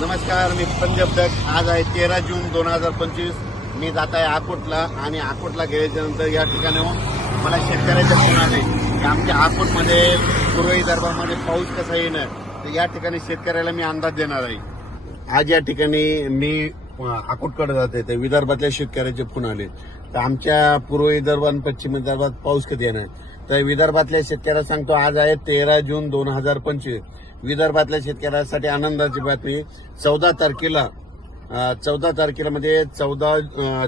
नमस्कार मी पंजाब दत्त आज आहे तेरा जून दोन हजार पंचवीस मी जात आहे आकोटला आणि आकोटला नंतर या ठिकाणाहून मला शेतकऱ्याच्या फोन आले की आमच्या आकोटमध्ये पूर्वी दरबारमध्ये पाऊस कसा येणार तर या ठिकाणी शेतकऱ्याला मी अंदाज देणार आहे आज या ठिकाणी मी आकोटकडे जाते ते विदर्भातल्या शेतकऱ्याचे फोन आले तर आमच्या पूर्व विदर्भ आणि पश्चिम विदर्भात पाऊस कधी येणार तर विदर्भातल्या शेतकऱ्याला सांगतो आज आहे तेरा जून दोन हजार पंचवीस विदर्भातल्या शेतकऱ्यासाठी आनंदाची बातमी चौदा तारखेला चौदा तारखेला म्हणजे चौदा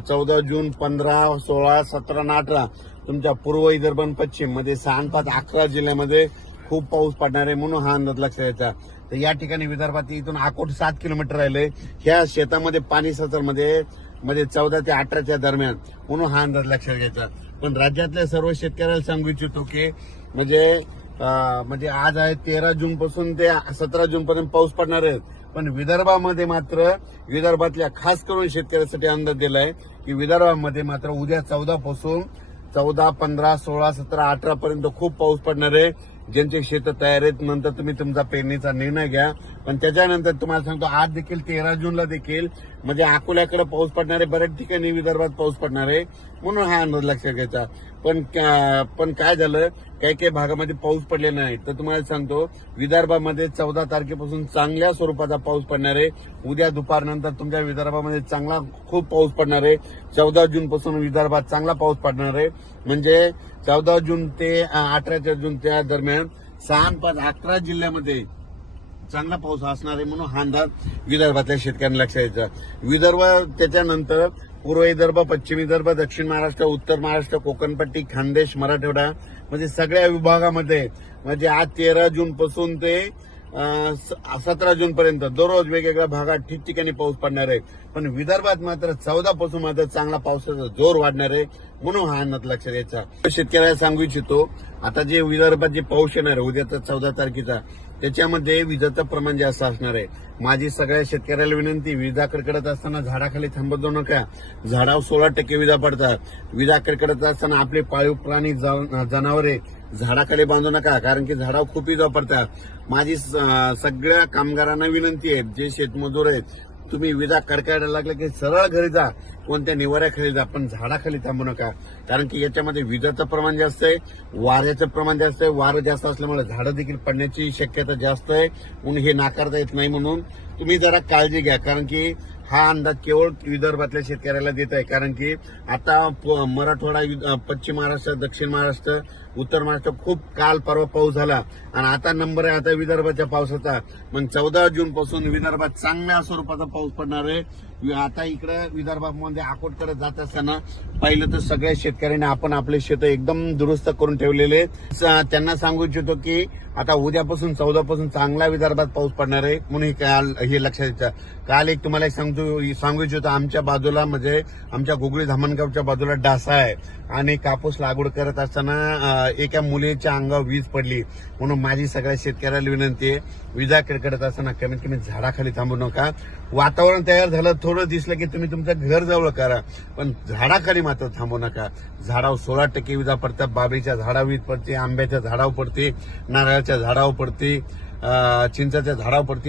चौदा जून पंधरा सोळा सतरा आणि अठरा तुमच्या पूर्व विदर्भ पश्चिम मध्ये पाच अकरा जिल्ह्यामध्ये खूप पाऊस पडणार आहे म्हणून हा अंदाज लक्षात द्यायचा तर या ठिकाणी विदर्भात इथून अकोट सात किलोमीटर राहिले ह्या शेतामध्ये पाणी मध्ये म्हणजे चौदा ते अठराच्या दरम्यान म्हणून हा अंदाज लक्षात घ्यायचा पण राज्यातल्या सर्व शेतकऱ्याला सांगू इच्छितो की म्हणजे म्हणजे आज आहे तेरा जून पासून ते सतरा जून पर्यंत पाऊस पडणार आहे पण विदर्भामध्ये मात्र विदर्भातल्या खास करून शेतकऱ्यांसाठी अंदाज दिलाय की विदर्भामध्ये मात्र उद्या चौदा पासून चौदा पंधरा सोळा सतरा अठरा पर्यंत खूप पाऊस पडणार आहे ज्यांचे शेत तयार आहेत नंतर तुम्ही तुमचा पेरणीचा निर्णय घ्या पण त्याच्यानंतर तुम्हाला सांगतो आज देखील तेरा जूनला देखील म्हणजे अकोल्याकडे पाऊस पडणार आहे बऱ्याच ठिकाणी विदर्भात पाऊस पडणार आहे म्हणून हा अंदाज लक्षात घ्यायचा पण पण काय झालं काही काही भागामध्ये पाऊस पडलेला नाही तर तुम्हाला सांगतो विदर्भामध्ये चौदा तारखेपासून चांगल्या स्वरूपाचा पाऊस पडणार आहे उद्या दुपारनंतर तुमच्या विदर्भामध्ये चांगला खूप पाऊस पडणार आहे चौदा जूनपासून विदर्भात चांगला पाऊस पडणार आहे म्हणजे चौदा जून ते जून त्या दरम्यान सहा पाच अकरा जिल्ह्यामध्ये चांगला पाऊस असणार आहे म्हणून हा अंदाज विदर्भातल्या शेतकऱ्यांना लक्ष द्यायचा विदर्भ त्याच्यानंतर पूर्व विदर्भ पश्चिम विदर्भ दक्षिण महाराष्ट्र उत्तर महाराष्ट्र कोकणपट्टी खानदेश मराठवाडा म्हणजे सगळ्या विभागामध्ये म्हणजे आज तेरा जून पासून ते सतरा जून पर्यंत दररोज वेगवेगळ्या भागात ठिकठिकाणी पाऊस पडणार आहे पण विदर्भात मात्र चौदा पासून मात्र चांगला पावसाचा जोर वाढणार आहे म्हणून हा अन्नात लक्ष द्यायचा शेतकऱ्याला सांगू इच्छितो आता जे विदर्भात जे पाऊस येणार आहे उद्याचा चौदा तारखेचा त्याच्यामध्ये विजाचं प्रमाण जास्त असणार आहे माझी सगळ्या शेतकऱ्याला विनंती विजा कडकडत असताना झाडाखाली थांबत जाऊ नका झाडावर सोळा टक्के विजा पडतात विजा कडकडत असताना आपले पाळीव प्राणी जनावरे झाडाखाली बांधू नका कारण की झाडावर खूप विजा पडतात माझी सगळ्या कामगारांना विनंती आहे जे शेतमजूर आहेत तुम्ही विजा कडकायला लागले की सरळ घरी जा कोणत्या निवाऱ्याखाली जा पण झाडाखाली थांबू नका कारण की याच्यामध्ये विजाचं प्रमाण जास्त आहे वाऱ्याचं प्रमाण जास्त आहे वारं जास्त असल्यामुळे झाडं देखील पडण्याची शक्यता जास्त आहे म्हणून हे नाकारता येत नाही म्हणून तुम्ही जरा काळजी घ्या कारण की हा अंदाज केवळ विदर्भातल्या शेतकऱ्याला देत आहे कारण की आता मराठवाडा पश्चिम महाराष्ट्र दक्षिण महाराष्ट्र उत्तर महाराष्ट्रात खूप काल परवा पाऊस झाला आणि आता नंबर आहे आता विदर्भाच्या पावसाचा मग चौदा जून पासून विदर्भात चांगल्या स्वरूपाचा पाऊस पडणार आहे आता इकडे विदर्भामध्ये आकोटकडे जात असताना पहिलं तर सगळ्या शेतकऱ्यांनी आपण आपले शेत एकदम दुरुस्त करून ठेवलेले त्यांना सांगू इच्छितो की आता उद्यापासून चौदापासून चांगला विदर्भात पाऊस पडणार आहे म्हणून काल हे लक्षात काल एक तुम्हाला एक सांगतो सांगू इच्छितो आमच्या बाजूला म्हणजे आमच्या गुगळी धामणगावच्या बाजूला डासा आहे आणि कापूस लागवड करत असताना एका मुलीच्या अंगावर वीज पडली म्हणून माझी सगळ्या शेतकऱ्याला विनंती आहे विजा कडकडत असताना कमीत कमी झाडाखाली थांबू नका वातावरण तयार झालं थोडं दिसलं की तुम्ही तुमचं घर जवळ करा पण झाडाखाली मात्र थांबू नका झाडावर सोळा टक्के विजा पडतात बाबेच्या झाडावर वीज पडते आंब्याच्या झाडावर पडते नारळाच्या झाडावर पडते चिंचाच्या झाडावर पडते